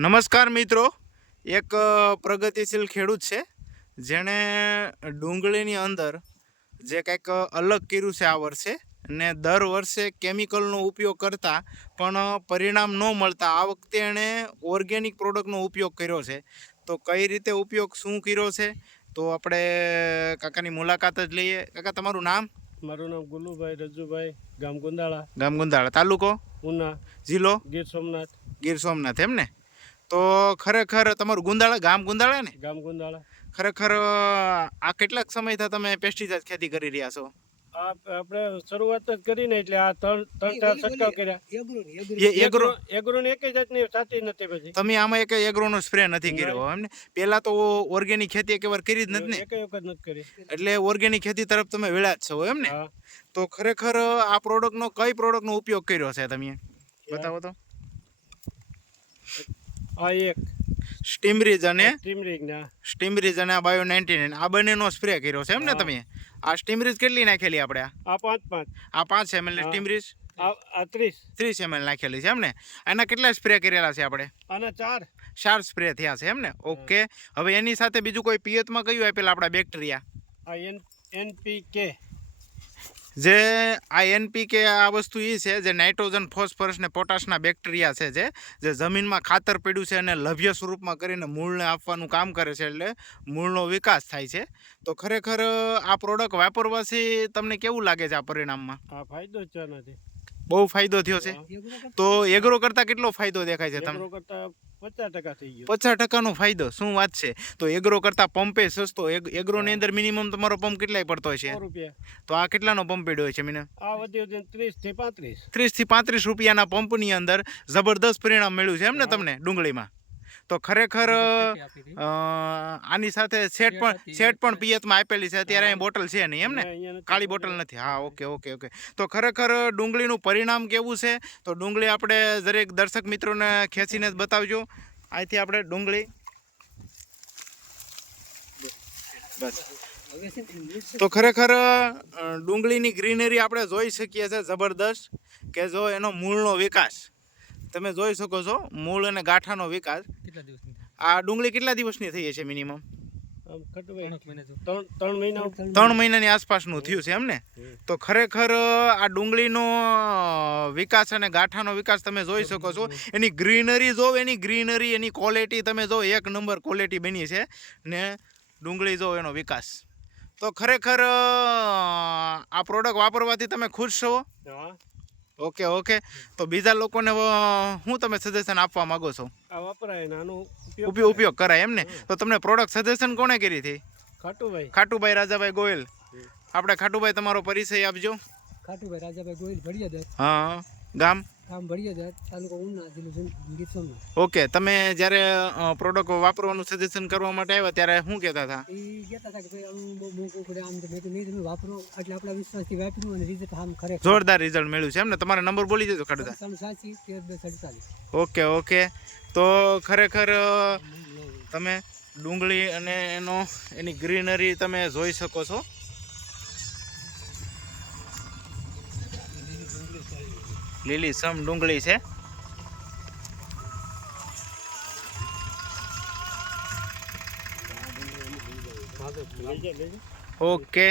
નમસ્કાર મિત્રો. એક પ્રગતિશીલ ખેડૂત છે જેણે ડુંગળીની અંદર જે કંઈક અલગ કર્યું છે આ વર્ષે ને દર વર્ષે કેમિકલનો ઉપયોગ કરતા પણ પરિણામ ન મળતા આ વખતે એણે ઓર્ગેનિક પ્રોડક્ટનો ઉપયોગ કર્યો છે. તો કઈ રીતે ઉપયોગ શું કર્યો છે? તો આપણે કાકાની મુલાકાત જ લઈએ. કાકા તમારું નામ? મારું નામ ગુલુભાઈ રજુભાઈ ગામ ગુંદાળા ગામ ગુંદાળા તાલુકો? ઉના. જિલ્લો? ગીર સોમનાથ. ગીર સોમનાથ એમ ને? તો ખરેખર તમારું ગુંદાળા ગામ ગુંદાળા ને? ગામ ગુંદાળા. ખરેખર આ કેટલાક સમયથી તમે પેસ્ટિસાઇડ ખેતી કરી રહ્યા છો? આપણે શરૂઆત જ કરીને એટલે આ ત્રણ ત્રણ ચાર છંટકાવ કર્યા. એગ્રો એગ્રો ને. એક જાતની સાચી નથી પછી તમે આમાં એક એગ્રોનો સ્પ્રે નથી કર્યો એમ ને પહેલા તો ઓર્ગેનિક ખેતી એકવાર કરી જ નથી ને? એક વખત નથી કરી. એટલે ઓર્ગેનિક ખેતી તરફ તમે વેળા જ છો એમ ને? તો ખરેખર આ પ્રોડક્ટનો કઈ પ્રોડક્ટનો ઉપયોગ કર્યો છે તમે? બતાવો તો. આ એક. સ્ટીમરીજ અને સ્ટીમરીગ ને આ. સ્ટીમરીજ અને આ બાયો નાઇન્ટી આ બંનેનો સ્પ્રે કર્યો છે એમ ને તમે? આ સ્ટીમરીજ કેટલી નાખેલી આપણે આ? પાંચ પાંચ. આ પાંચ એમએલ. સ્ટીમરીજ ત્રીસ. ત્રીસ એમએલ નાખેલી છે એમ ને? એના કેટલા સ્પ્રે કરેલા છે આપણે? આના ચાર. ચાર સ્પ્રે થયા છે એમ ને? ઓકે. હવે એની સાથે બીજું કોઈ પિયતમાં કયું આપેલા આપણા બેક્ટેરિયા આ એન એનપીકે. જે આ એનપીકે આ વસ્તુ એ છે જે નાઇટ્રોજન, ફોસ્ફરસ ને પોટાશના બેક્ટેરિયા છે જે જે જમીનમાં ખાતર પડ્યું છે અને લભ્ય સ્વરૂપમાં કરીને મૂળને આપવાનું કામ કરે છે એટલે મૂળનો વિકાસ થાય છે. તો ખરેખર આ પ્રોડક્ટ વાપરવાથી તમને કેવું લાગે છે આ પરિણામમાં? આ ફાયદો જ નથી બહુ ફાયદો થયો છે. તો એગ્રો કરતાં કેટલો ફાયદો દેખાય છે તમને? પચાસ ટકા થઈ ગયો. પચાસ ટકાનો ફાયદો શું વાત છે? તો એગ્રો કરતાં પંપે સસ્તો એગ્રો એગ્રોની અંદર મિનિમમ તમારો પંપ કેટલાય પડતો હોય છે તો આ કેટલાનો પંપ પડ્યો હોય છે મિનિમમ આ વધી ત્રીસથી પાંત્રીસ. ત્રીસથી પાંત્રીસ રૂપિયાના પંપની અંદર જબરદસ્ત પરિણામ મળ્યું છે એમ ને તમને ડુંગળીમાં? તો ખરેખર આની સાથે સેટ પણ સેટ પણ પિયતમાં આપેલી છે. અત્યારે અહીં બોટલ છે નહીં એમ ને? કાળી બોટલ નથી. હા ઓકે ઓકે ઓકે. તો ખરેખર ડુંગળીનું પરિણામ કેવું છે? તો ડુંગળી આપણે દરેક દર્શક મિત્રોને ખેંચીને જ બતાવજો. અહીંથી આપણે ડુંગળી. બસ. તો ખરેખર ડુંગળીની ગ્રીનરી આપણે જોઈ શકીએ છીએ જબરદસ્ત. કે જો એનો મૂળનો વિકાસ. તમે જોઈ શકો છો મૂળ અને ગાંઠાનો વિકાસ. કેટલા દિવસની આ ડુંગળી કેટલા દિવસની થઈ છે મિનિમમ ત્રણ ત્રણ ત્રણ મહિના? ત્રણ મહિનાની આસપાસનું થયું છે એમને તો ખરેખર આ ડુંગળીનો વિકાસ અને ગાંઠાનો વિકાસ તમે જોઈ શકો છો. એની ગ્રીનરી જો એની ગ્રીનરી એની ક્વોલિટી તમે જો એક નંબર ક્વોલિટી બની છે. ને ડુંગળી જો એનો વિકાસ. તો ખરેખર આ પ્રોડક્ટ વાપરવાથી તમે ખુશ છો? Okay okay. તો બીજા લોકોને હું શું તમે સજેશન આપવા માંગો છો? આ વપરાય નાનો આનો ઉપયોગ ઉપયોગ ઉપયોગ કરાય એમ ને? તો તમને પ્રોડક્ટ સજેશન કોણે કરી હતી? ખાટુભાઈ. ખાટુભાઈ રાજાભાઈ ગોયલ. આપણે ખાટુભાઈ તમારો પરિચય આપજો. ખાટુભાઈ રાજાભાઈ ગોયલ ભડિયાદર હા ગામ? ગામ ભડિયાદર તાલુકો ઉના જિલ્લો ગીર સોમનાથ. ઓકે તમે જ્યારે પ્રોડક્ટ વાપરવાનું સજેશન કરવા માટે આવ્યા ત્યારે શું કહેતા હતા? એ કહેતા હતા કે ભાઈ આમ બહુ મોંઘું પડે આમ મેં તો નહીં તમે વાપરો. એટલે આપણા વિશ્વાસથી વાપર્યું અને રિઝલ્ટ આમ ખરેખર. જોરદાર રિઝલ્ટ મળ્યું છે એમ ને? તમારો નંબર બોલી દેજો ત્રણ સાચી તેર બે સડતાલીસ. Okay okay. તો ખરેખર તમે ડુંગળી અને એનો એની ગ્રીનરી તમે જોઈ શકો છો. લીલી સમ ડુંગળી છે. ઓકે.